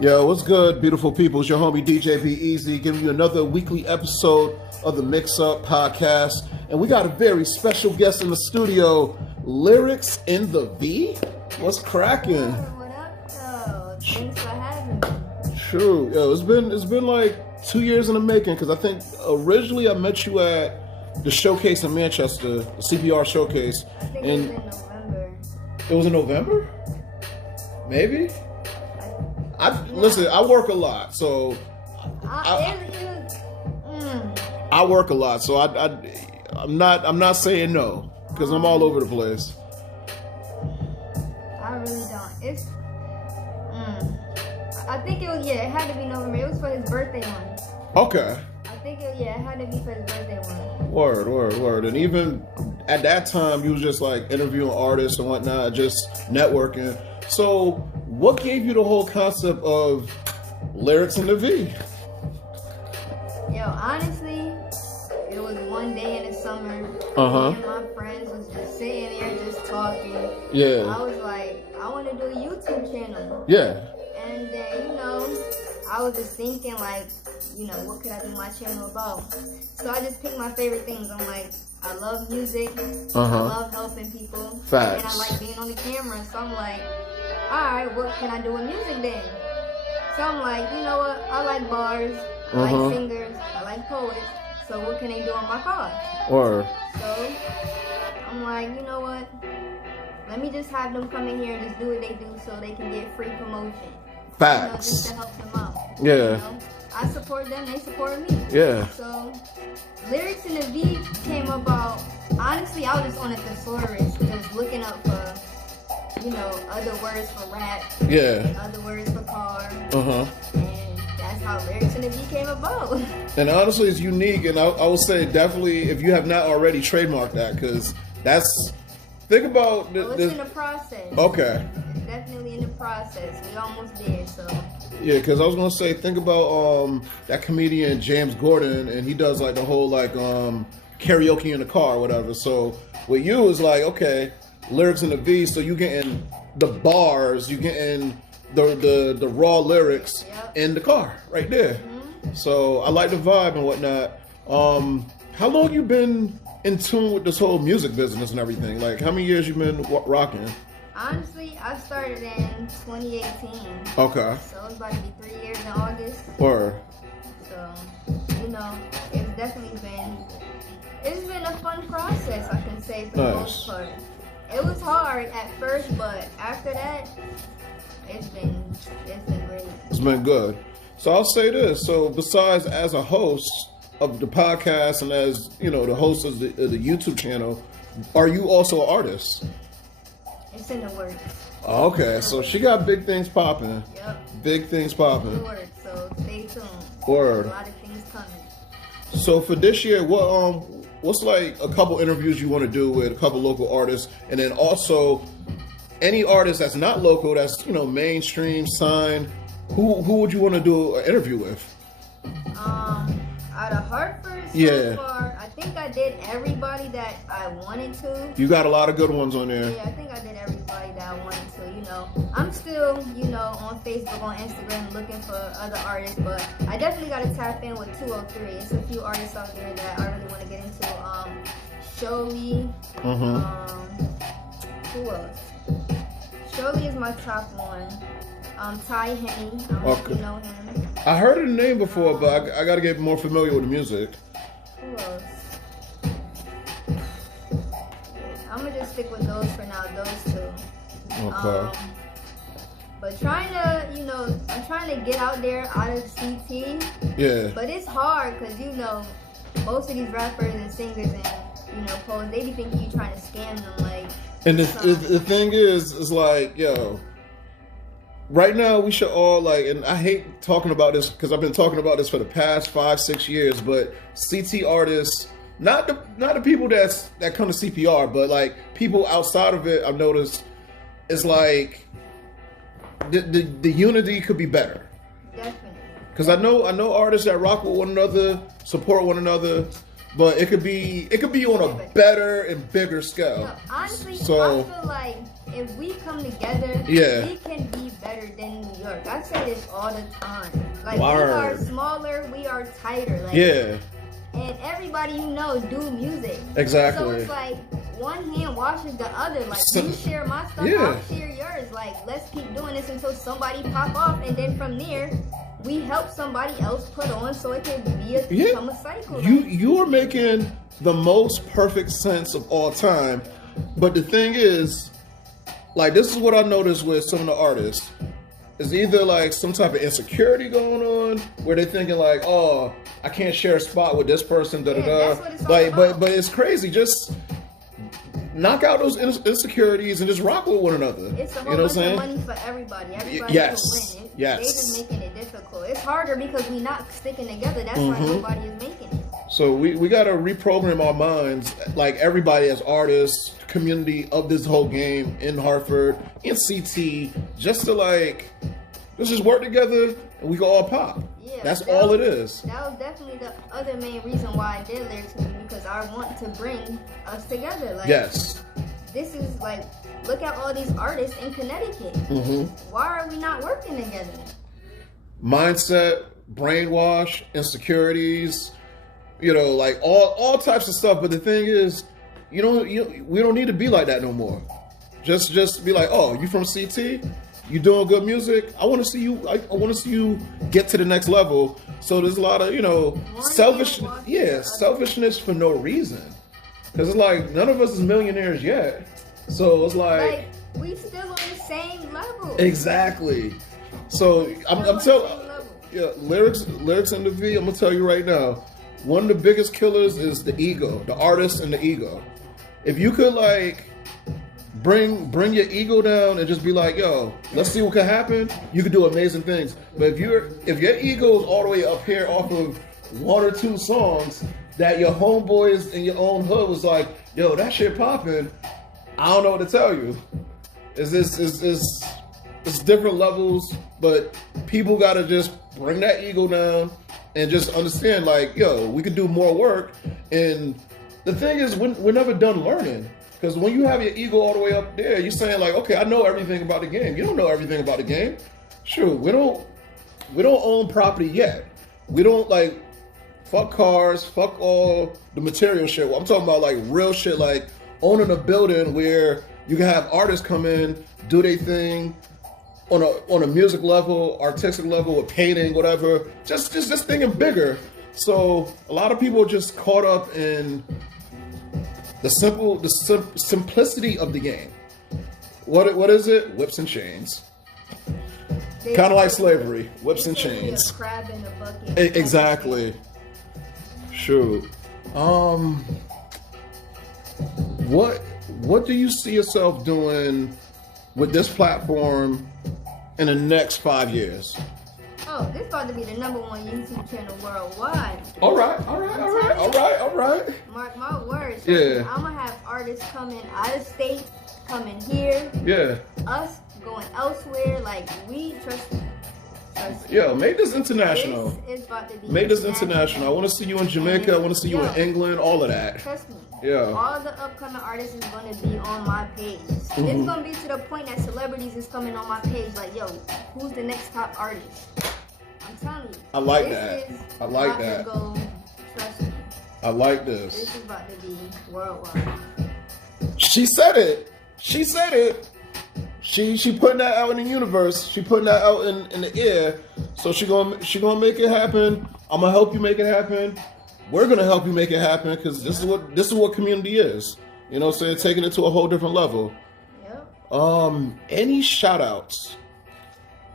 Yo, what's good, beautiful people? It's your homie DJ Be Easy giving you another weekly episode of the Mix Up Podcast. And we got a very special guest in the studio, Lyrics in the V. What's cracking? What up, though? Thanks for having me. True. Yo, it's been like 2 years in the making because I think originally I met you at the showcase in Manchester, the CPR showcase. I think it was in November. It was in November? Maybe? Listen, I work a lot, so I work a lot, so I'm not saying no because I'm all over the place. I really don't. It's I think it had to be November. It was for his birthday one. Okay. I think it had to be for his birthday one. Word. And even at that time, you was just like interviewing artists and whatnot, just networking. So, what gave you the whole concept of Lyrics in the V? Yo, honestly, it was one day in the summer. Me and my friends was just sitting there, just talking. Yeah. I was like, I want to do a YouTube channel. Yeah. And then, I was just thinking, like, what could I do my channel about? So I just picked my favorite things. I'm like, I love music. I love helping people. Facts. And I like being on the camera. So I'm like, alright, what can I do with music then? So I'm like, you know what? I like bars. I like singers. I like poets. So what can they do on my cause? So I'm like, you know what? Let me just have them come in here and just do what they do so they can get free promotion. Facts. Just to help them out. Yeah. I support them, they support me. Yeah. So, Lyrics in the V came about, honestly, I was just on a thesaurus, just looking up for, other words for rap. Yeah. Other words for car. And that's how Lyrics in the V came about. And honestly, it's unique, and I would say definitely if you have not already trademarked that, because think about it's in the process. Okay. It's definitely in the process. We almost there, so. Yeah, because I was gonna say, think about that comedian James Gordon, and he does like the whole karaoke in the car or whatever. So with you is like, okay, Lyrics in the V, so you getting the bars, you getting the raw lyrics in the car right there. So I like the vibe and whatnot. How long you been in tune with this whole music business and everything? Like, how many years you been rocking? Honestly, I started in 2018. Okay. So it's about to be 3 years in August. Or. So, it's been a fun process, I can say, for the most part. It was hard at first, but after that, it's been great. It's been good. So I'll say this. So besides as a host of the podcast and as, the host of the YouTube channel, are you also an artist? It's in the works. Okay, so she got big things popping. Yep. Big things popping. In the works, so stay tuned. Word. A lot of things coming. So for this year, what's like a couple interviews you want to do with a couple local artists, and then also any artist that's not local, that's mainstream signed. Who would you want to do an interview with? Out of Hartford so far, I think I did everybody that I wanted to. You got a lot of good ones on there. Yeah, I think I did everybody that I wanted to. I'm still, on Facebook, on Instagram, looking for other artists, but I definitely got to tap in with 203. It's a few artists out there that I really want to get into. Showly. Who else? Showly is my top one. Ty Henny. I don't know if you know him. I heard the name before, but I got to get more familiar with the music. Who else? I'm going to just stick with those for now, those two. Okay. But I'm trying to get out there out of CT. Yeah. But it's hard because, most of these rappers and singers and, poets, they be thinking you trying to scam them, like. And the thing is like, right now we should all and I hate talking about this because I've been talking about this for the past 5-6 years, but CT artists, not the people that come to CPR, but like people outside of it, I've noticed is like the unity could be better. Definitely. Because I know artists that rock with one another, support one another, but it could be on a better and bigger scale. Honestly, so, I feel like if we come together, Yeah. we can be better than New York. I say this all the time. Like, Word. we are smaller, we are tighter. Like, Yeah. and everybody you know do music. Exactly. So it's like one hand washes the other. Like, So- you share my stuff, Yeah. I'll share yours. Like, let's keep doing this until somebody pop off, and then from there, we help somebody else put on so it can become a cycle. You're making the most perfect sense of all time. But the thing is, like, this is what I noticed with some of the artists. Is either like some type of insecurity going on where they're thinking like, oh, I can't share a spot with this person, da da Yeah, da. that's what it's all Like, about. but it's crazy. Just knock out those insecurities and just rock with one another. It's a You whole know what I'm bunch saying? of money for everybody. Everybody yes, can win. yes. They just making it difficult. It's harder because we not sticking together. That's Mm-hmm. why nobody is making it. So we got to reprogram our minds, like everybody as artists, community of this whole game in Hartford, in CT, just to like, let's just work together and we can all pop. Yeah, That's that all it was- is. That was definitely the other main reason why I did lyrics music, because I want to bring us together. Like, Yes. this is like, look at all these artists in Connecticut. Mm-hmm. Why are we not working together? Mindset, brainwash, insecurities, you know, like all types of stuff. But the thing is, we don't need to be like that no more. Just be like, oh, you from CT? You doing good music? I want to see you. I want to see you get to the next level. So there's a lot of selfishness for no reason. Because it's like none of us is millionaires yet. So it's Like, we still on the same level. exactly. So I'm telling. Yeah, lyrics and the V. I'm gonna tell you right now, one of the biggest killers is the ego, the artist and the ego. If you could like bring your ego down and just be like, yo, let's see what can happen, you could do amazing things. But if your ego is all the way up here off of one or two songs that your homeboys in your own hood was like, yo, that shit popping, I don't know what to tell you. It's different levels, but people gotta just bring that ego down and just understand, like, yo, we could do more work. And the thing is, we're never done learning. Because when you have your ego all the way up there, you're saying like, okay, I know everything about the game. You don't know everything about the game. Sure, we don't own property yet. We don't like fuck cars, fuck all the material shit. I'm talking about like real shit, like owning a building where you can have artists come in, do their thing on a music level, artistic level, with painting, whatever. Just thinking bigger. So a lot of people are just caught up in the simplicity of the game. What is it? Whips and chains. Kind of like slavery. Whips and chains. A crab in a bucket. Exactly. Shoot. What do you see yourself doing with this platform in the next 5 years? Oh, this about to be the #1 YouTube channel worldwide. All right. Mark my words. Yeah. I'm gonna have artists coming out of state, coming here. Yeah. Us going elsewhere. Like, we trust me. Yo, make this international. This is about to be Make this international. I want to see you in Jamaica. I want to see you in England. All of that. Trust me. Yeah. All the upcoming artists is gonna be on my page. It's gonna be to the point that celebrities is coming on my page. Like, yo, who's the next top artist? I'm telling you. I like this that. is I like about to that. Go, trust me. I like This this. is about to be worldwide. She said it. She said it. She putting that out in the universe. She putting that out in the air. So she gonna make it happen. I'm gonna help you make it happen. We're gonna help you make it happen because this is what community is. You know what I'm saying? Taking it to a whole different level. Yep. Any shout outs?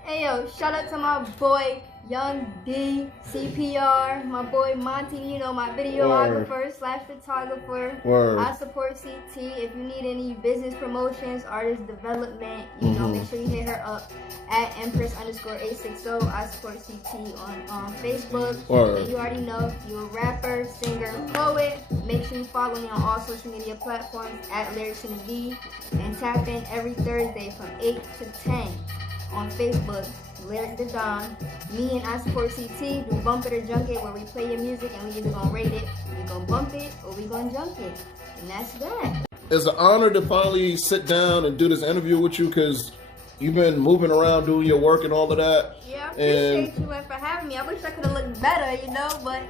Hey yo, shout out to my boy Young D, CPR, my boy Monty, you know, my videographer / photographer. Word. I support CT. If you need any business promotions, artist development, you know, make sure you hit her up at Empress_860. I support CT on Facebook. Word. And you already know, if you're a rapper, singer, poet, make sure you follow me on all social media platforms at Lyrics in the V, and tap in every Thursday from 8 to 10 on Facebook. Lyrics the Don. Me and I Support CT do Bump It or Junk It, where we play your music and we either gonna rate it, we gonna bump it, or we gonna junk it. And that's that. it's an honor to finally sit down and do this interview with you because you've been moving around doing your work and all of that. Yeah, I appreciate you for having me. I wish I could have looked better, but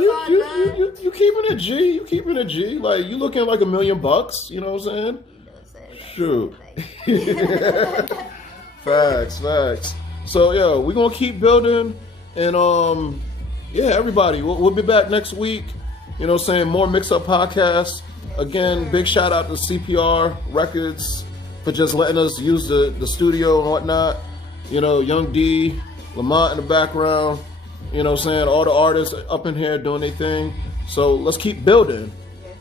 you keeping it G. You keeping it G. Like, you looking like $1 million, you know what I'm saying? Shoot. Facts. So, yeah, we're going to keep building. And, yeah, everybody, we'll be back next week. You know what I'm saying? More Mix Up Podcasts. Again, big shout out to CPR Records for just letting us use the studio and whatnot. You know, Young D, Lamont in the background. You know what I'm saying? All the artists up in here doing their thing. So let's keep building.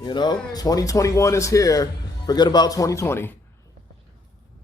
You know, 2021 is here. Forget about 2020.